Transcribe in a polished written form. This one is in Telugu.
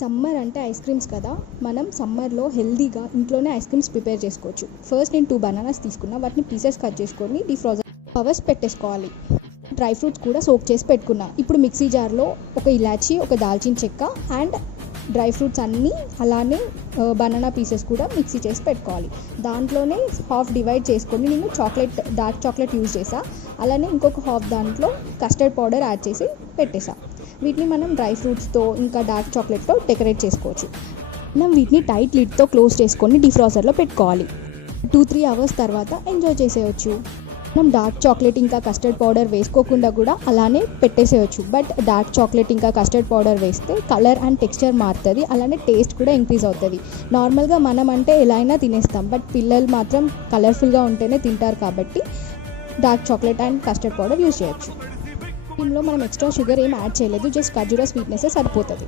సమ్మర్ అంటే ఐస్ క్రీమ్స్ కదా. మనం సమ్మర్లో హెల్దీగా ఇంట్లోనే ఐస్ క్రీమ్స్ ప్రిపేర్ చేసుకోవచ్చు. ఫస్ట్ నేను 2 బనానాస్ తీసుకున్నా, వాటిని పీసెస్ కట్ చేసుకొని డీఫ్రోజర్ అవర్స్ పెట్టేసుకోవాలి. డ్రై ఫ్రూట్స్ కూడా సోక్ చేసి పెట్టుకున్నా. ఇప్పుడు మిక్సీ జార్లో ఒక ఇలాచీ, ఒక దాల్చిన చెక్క అండ్ డ్రై ఫ్రూట్స్ అన్నీ అలానే బనానా పీసెస్ కూడా మిక్సీ చేసి పెట్టుకోవాలి. దాంట్లోనే హాఫ్ డివైడ్ చేసుకొని నేను డార్క్ చాక్లెట్ యూజ్ చేసా. అలానే ఇంకొక హాఫ్ దాంట్లో కస్టర్డ్ పౌడర్ యాడ్ చేసి పెట్టేసా. వీటిని మనం డ్రై ఫ్రూట్స్తో ఇంకా డార్క్ చాక్లెట్తో డెకరేట్ చేసుకోవచ్చు. మనం వీటిని టైట్ లిడ్తో క్లోజ్ చేసుకొని డీఫ్రాజర్లో పెట్టుకోవాలి. 2-3 అవర్స్ తర్వాత ఎంజాయ్ చేసేయచ్చు. మనం డార్క్ చాక్లెట్ ఇంకా కస్టర్డ్ పౌడర్ వేసుకోకుండా కూడా అలానే పెట్టేసేయచ్చు. బట్ డార్క్ చాక్లెట్ ఇంకా కస్టర్డ్ పౌడర్ వేస్తే కలర్ అండ్ టెక్స్చర్ మారుతుంది, అలానే టేస్ట్ కూడా ఇంక్రీజ్ అవుతుంది. నార్మల్గా మనం అంటే ఎలా అయినా తినేస్తాం, బట్ పిల్లలు మాత్రం కలర్ఫుల్గా ఉంటేనే తింటారు కాబట్టి dark chocolate and custard powder use చేయొచ్చు. దీనిలో మనం ఎక్స్ట్రా షుగర్ ఏం యాడ్ చేయలేదు, జస్ట్ ఖర్జూర స్వీట్నెస్ సరిపోతుంది.